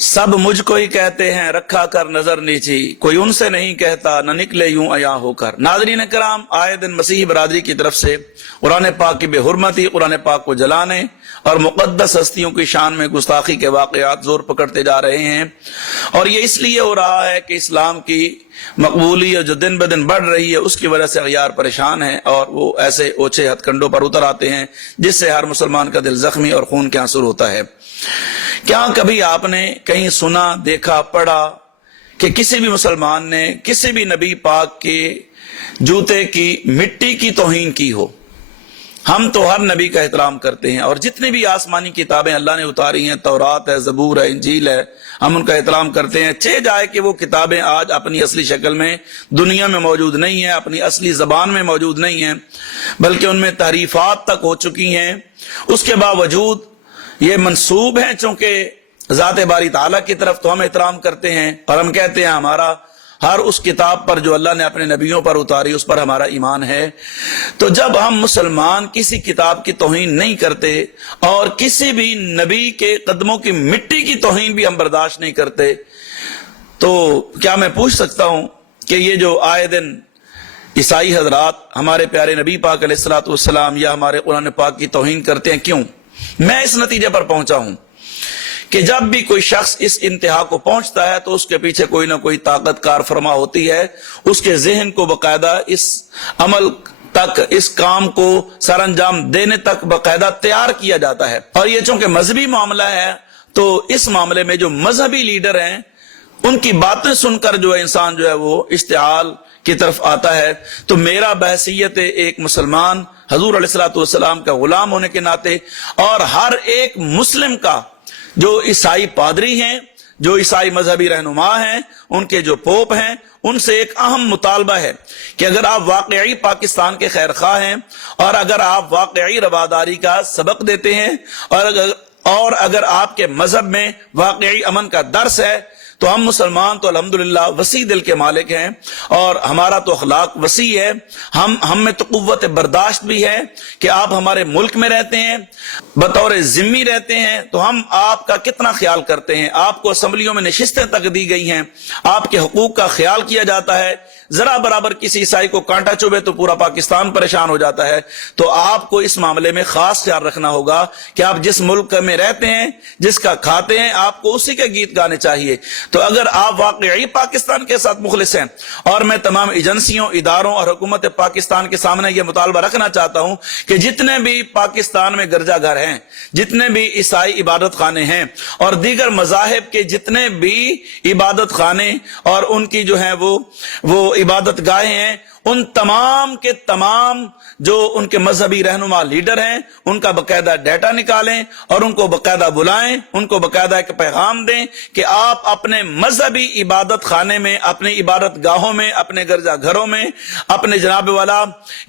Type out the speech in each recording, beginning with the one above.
सब मुझको ही कहते हैं रखा कर नजर नीची, कोई उनसे नहीं कहता न निकले यूं अया होकर। नाज़रीन कराम, आए दिन मसीही बरादरी की तरफ से कुरान पाक की बेहुरमती, कुरान पाक को जलाने और मुक़द्दस हस्तियों की शान में गुस्ताखी के वाक़यात जोर पकड़ते जा रहे हैं। और ये इसलिए हो रहा है कि इस्लाम की मकबूलियत जो दिन ब दिन बढ़ रही है उसकी वजह से अगयार परेशान है और वो ऐसे ओछे हथकंडों पर उतर आते हैं जिससे हर मुसलमान का दिल जख्मी और खून के आंसू होता है। क्या कभी आपने कहीं सुना, देखा, पढ़ा कि किसी भी मुसलमान ने किसी भी नबी पाक के जूते की मिट्टी की तौहीन की हो? हम तो हर नबी का एहतराम करते हैं और जितनी भी आसमानी किताबें अल्लाह ने उतारी हैं, तौरात है, ज़बूर है, इंजील है, हम उनका एहतराम करते हैं। चे जाए कि वो किताबें आज अपनी असली शक्ल में दुनिया में मौजूद नहीं है, अपनी असली ज़बान में मौजूद नहीं है, बल्कि उनमें तहरीफात तक हो चुकी हैं। उसके बावजूद ये मंसूब हैं चूंकि ज़ात बारी ताला की तरफ, तो हम एहतराम करते हैं और हम कहते हैं हमारा हर उस किताब पर जो अल्लाह ने अपने नबियों पर उतारी उस पर हमारा ईमान है। तो जब हम मुसलमान किसी किताब की तौहीन नहीं करते और किसी भी नबी के कदमों की मिट्टी की तौहीन भी हम बर्दाश्त नहीं करते, तो क्या मैं पूछ सकता हूं कि ये जो आए दिन ईसाई हजरात हमारे प्यारे नबी पाक अलैहिस्सलातु वस्सलाम या हमारे कुरान पाक की तौहीन करते हैं, क्यों? मैं इस नतीजे पर पहुंचा हूं कि जब भी कोई शख्स इस इंतहा को पहुंचता है तो उसके पीछे कोई ना कोई ताकत कार फरमा होती है। उसके जहन को बकायदा इस अमल तक, इस काम को सरअंजाम देने तक बकायदा तैयार किया जाता है। और ये चूंकि मजहबी मामला है तो इस मामले में जो मजहबी लीडर हैं उनकी बातें सुनकर जो है इंसान जो है वो इश्तिहाल की तरफ आता है। तो मेरा बहसीयत एक मुसलमान, हजूर अलैहिस्सलातु वस्सलाम का गुलाम होने के नाते और हर एक मुस्लिम का, जो ईसाई पादरी हैं, जो ईसाई मजहबी रहनुमा हैं, उनके जो पोप हैं, उनसे एक अहम मुतालबा है कि अगर आप वाकई पाकिस्तान के खैर खा हैं और अगर आप वाकई रवादारी का सबक देते हैं और अगर आपके मजहब में वाकई अमन का दर्स है, तो हम मुसलमान तो अल्हम्दुलिल्लाह वसी दिल के मालिक हैं और हमारा तो अखलाक वसी है। हम में तो कुव्वत बर्दाश्त भी है कि आप हमारे मुल्क में रहते हैं, बतौर जिम्मी रहते हैं, तो हम आपका कितना ख्याल करते हैं। आपको असम्बलियों में नशिस्तें तक दी गई हैं, आपके हुकूक का ख्याल किया जाता है। जरा बराबर किसी ईसाई को कांटा चुभे तो पूरा पाकिस्तान परेशान हो जाता है। तो आपको इस मामले में खास ख्याल रखना होगा कि आप जिस मुल्क में रहते हैं, जिसका खाते हैं, आपको उसी के गीत गाने चाहिए। तो अगर आप वाकई पाकिस्तान के साथ मुखलिस हैं, और मैं तमाम एजेंसियों, इदारों और हुकूमत पाकिस्तान के सामने यह मुतालबा रखना चाहता हूं कि जितने भी पाकिस्तान में गिरजाघर हैं, जितने भी ईसाई इबादत खाने हैं और दीगर मजाहिब के जितने भी इबादत खाने और उनकी जो है वो इबादत गाहें हैं, उन तमाम के तमाम जो उनके मजहबी रहनुमा लीडर हैं उनका बकायदा डाटा निकालें और उनको बकायदा बुलाएं, उनको बकायदा एक पैगाम दें कि आप अपने मजहबी इबादत खाने में, अपनी इबादत गाहों में, अपने गिरजा घरों में, अपने जनाब वाला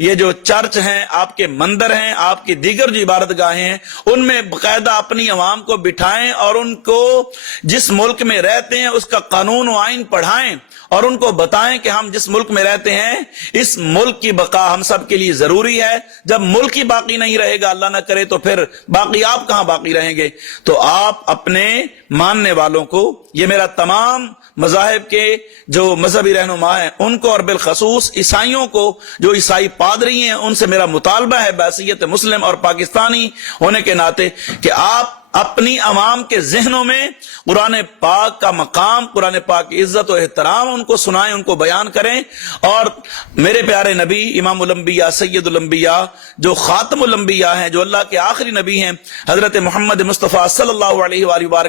ये जो चर्च हैं, आपके मंदिर हैं, आपकी दीगर जो इबादत गाहें हैं, उनमें बकायदा अपनी अवाम को बिठाएं और उनको जिस मुल्क में रहते हैं उसका कानून व आइन पढ़ाएं और उनको बताएं कि हम जिस मुल्क में रहते हैं इस मुल्क की बका हम सब के लिए जरूरी है। जब मुल्क ही बाकी नहीं रहेगा, अल्लाह ना करे, तो फिर बाकी आप कहां बाकी रहेंगे। तो आप अपने मानने वालों को, ये मेरा तमाम मजाहिब के जो मजहबी रहनुमा हैं उनको और बिलखसूस ईसाइयों को, जो ईसाई पादरी हैं, उनसे मेरा मुतालबा है बैसियत मुस्लिम और पाकिस्तानी होने के नाते कि आप अपनी अवाम के जहनों में कुरान पाक का मकाम, कुरान पाक की इज्जत और एहतराम उनको सुनाएं, उनको बयान करें। और मेरे प्यारे नबी इमामुल अंबिया, सैयदुल अंबिया, जो खातमुल अंबिया हैं, जो अल्लाह के आखिरी नबी हैं, हजरत मोहम्मद मुस्तफ़ा सल्लल्लाहु अलैहि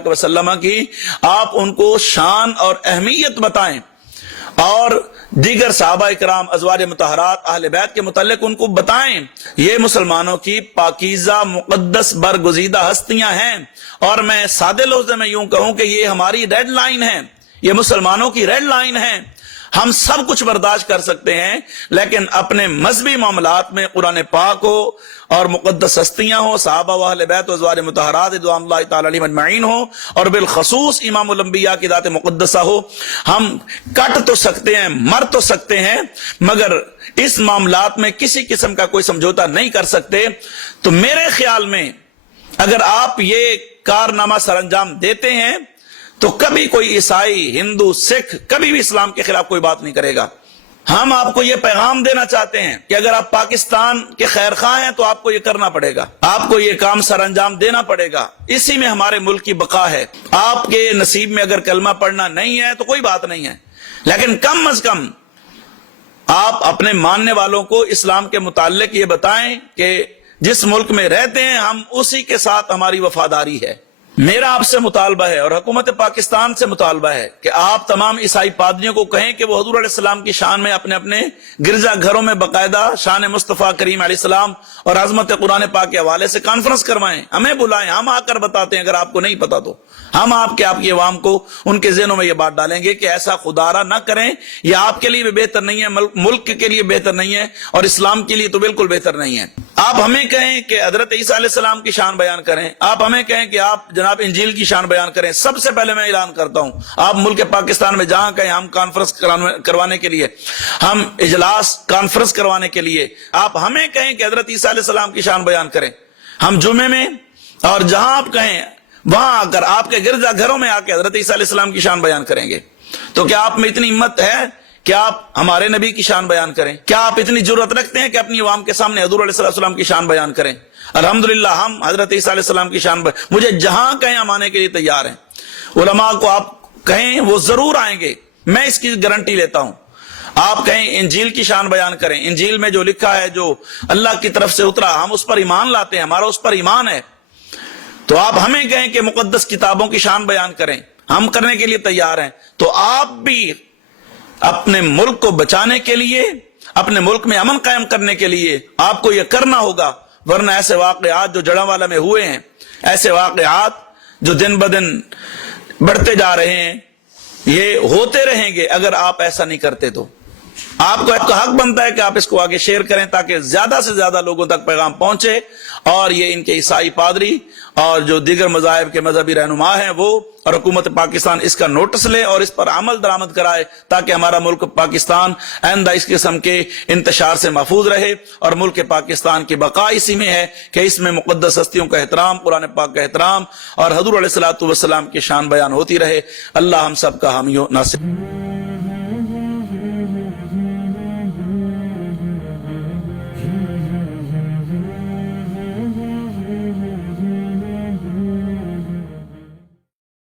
वसल्लम की आप उनको शान और अहमियत बताएं और दीगर सहाबा इकराम, अज़वाज मुतहरात, अहले बैत के मुतल्लिक उनको बताएं। ये मुसलमानों की पाकीज़ा मुक़द्दस बरगुज़ीदा हस्तियां हैं और मैं सादे लफ्ज़ में यूं कहूं कि ये हमारी रेड लाइन है, ये मुसलमानों की रेड लाइन है। हम सब कुछ बर्दाश्त कर सकते हैं लेकिन अपने मजहबी मामलात में कुरान पाक हो और मुक़द्दस हस्तियां हो, सहाबा व अहले बैत व अज़वाज मुतहरात रिज़वानुल्लाहि तआला अलैहिम अजमईन हो और बिलखसूस इमामुल अंबिया की ज़ात मुक़द्दसा हो। हम कट तो सकते हैं, मर तो सकते हैं, मगर इस मामलात में किसी किस्म का कोई समझौता नहीं कर सकते। तो मेरे ख्याल में अगर आप ये कारनामा सरअंजाम देते हैं تو کبھی کوئی عیسائی، ہندو، سکھ کبھی بھی اسلام کے خلاف کوئی بات نہیں کرے گا۔ ہم آپ کو یہ پیغام دینا چاہتے ہیں کہ اگر آپ پاکستان کے خیر خواہ ہیں تو آپ کو یہ کرنا پڑے گا، آپ کو یہ کام سر انجام دینا پڑے گا، اسی میں ہمارے ملک کی بقا ہے۔ آپ کے نصیب میں اگر کلمہ پڑھنا نہیں ہے تو کوئی بات نہیں ہے، لیکن کم از کم آپ اپنے ماننے والوں کو اسلام کے متعلق یہ بتائیں کہ جس ملک میں رہتے ہیں ہم اسی کے ساتھ ہماری وفاداری ہے۔ میرا آپ سے مطالبہ ہے اور حکومت پاکستان سے مطالبہ ہے کہ آپ تمام عیسائی پادریوں کو کہیں کہ وہ حضور علیہ السلام کی شان میں اپنے اپنے گرجا گھروں میں باقاعدہ شان مصطفیٰ کریم علیہ السلام اور عظمت قرآن پاک کے حوالے سے کانفرنس کروائیں، ہمیں بلائیں، ہم آ کر بتاتے ہیں۔ اگر آپ کو نہیں پتا تو ہم آپ کی عوام کو ان کے ذہنوں میں یہ بات ڈالیں گے کہ ایسا خدارہ نہ کریں، یہ آپ کے لیے بھی بہتر نہیں ہے، ملک کے لیے بہتر نہیں ہے، اور اسلام کے لیے تو بالکل بہتر نہیں ہے۔ آپ ہمیں کہیں کہ حضرت عیسیٰ علیہ السلام کی شان بیان کریں، آپ ہمیں کہیں کہ آپ جناب انجیل کی شان بیان کریں۔ سب سے پہلے میں اعلان کرتا ہوں، آپ ملک پاکستان میں جہاں کہیں ہم کانفرنس کروانے کے لیے، ہم اجلاس کانفرنس کروانے کے لیے آپ ہمیں کہیں کہ حضرت عیسیٰ علیہ السلام کی شان بیان کریں، ہم جمعے میں اور جہاں آپ کہیں وہاں آ کر آپ کے گرجا گھروں میں آ کے حضرت عیسیٰ علیہ السلام کی شان بیان کریں گے۔ تو کیا آپ میں اتنی ہمت ہے کہ آپ ہمارے نبی کی شان بیان کریں؟ کیا آپ اتنی جرأت رکھتے ہیں کہ اپنی عوام کے سامنے حضور علیہ السلام کی شان بیان کریں؟ الحمدللہ ہم حضرت عیسیٰ علیہ السلام کی شان مجھے جہاں کہیں ہم آنے کے لیے تیار ہیں۔ علماء کو آپ کہیں وہ ضرور آئیں گے، میں اس کی گارنٹی لیتا ہوں۔ آپ کہیں انجیل کی شان بیان کریں، انجیل میں جو لکھا ہے، جو اللہ کی طرف سے اترا، ہم اس پر ایمان لاتے ہیں، ہمارا اس پر ایمان ہے۔ تو آپ ہمیں کہیں کہ مقدس کتابوں کی شان بیان کریں، ہم کرنے کے لیے تیار ہیں۔ تو آپ بھی اپنے ملک کو بچانے کے لیے، اپنے ملک میں امن قائم کرنے کے لیے آپ کو یہ کرنا ہوگا، ورنہ ایسے واقعات جو جڑاوالا میں ہوئے ہیں، ایسے واقعات جو دن بدن بڑھتے جا رہے ہیں، یہ ہوتے رہیں گے اگر آپ ایسا نہیں کرتے۔ تو آپ کا حق بنتا ہے کہ آپ اس کو آگے شیئر کریں تاکہ زیادہ سے زیادہ لوگوں تک پیغام پہنچے، اور یہ ان کے عیسائی پادری اور جو دیگر مذاہب کے مذہبی رہنما ہیں وہ اور حکومت پاکستان اس کا نوٹس لے اور اس پر عمل درآمد کرائے، تاکہ ہمارا ملک پاکستان آئندہ اس قسم کے انتشار سے محفوظ رہے، اور ملک پاکستان کی بقا اسی میں ہے کہ اس میں مقدس ہستیوں کا احترام، قرآن پاک کا احترام اور حضور علیہ الصلوۃ والسلام کی شان بیان ہوتی رہے۔ اللہ ہم سب کا حامی و ناصر۔